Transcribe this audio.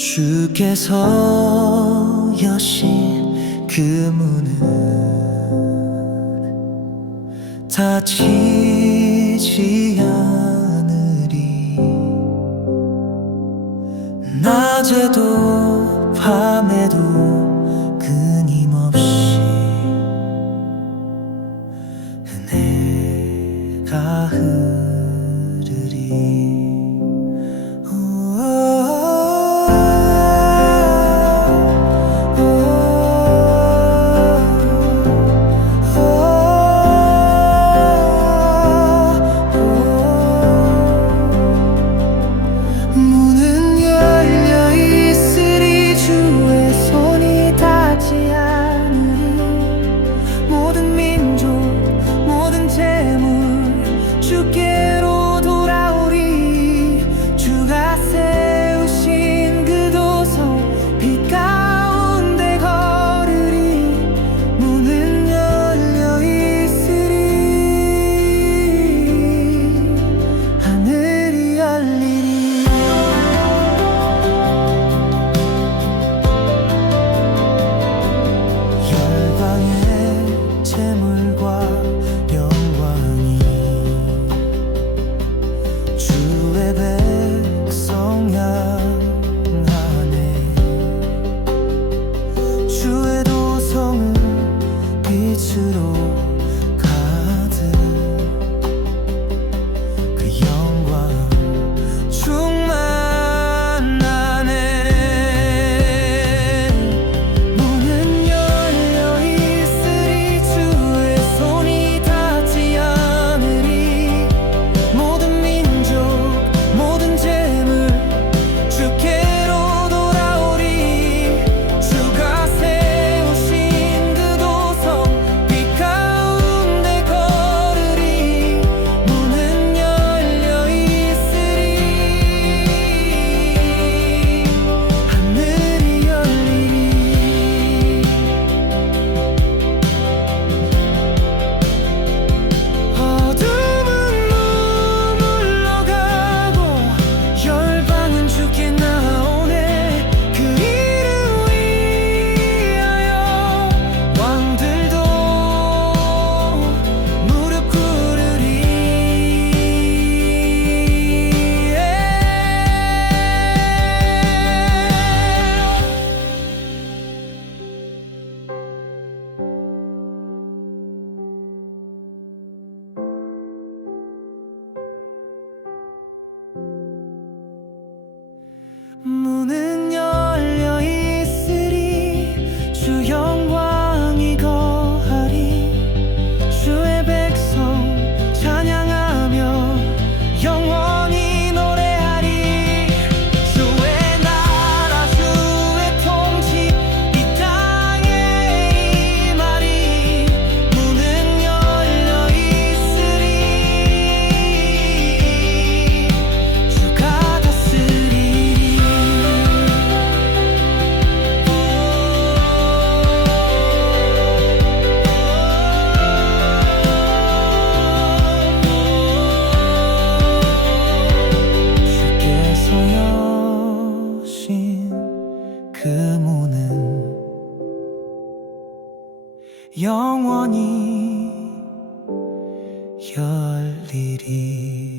주께서 여신 그 문은 닫히지 않으리. 낮에도 myself 그 문은 영원히 열리리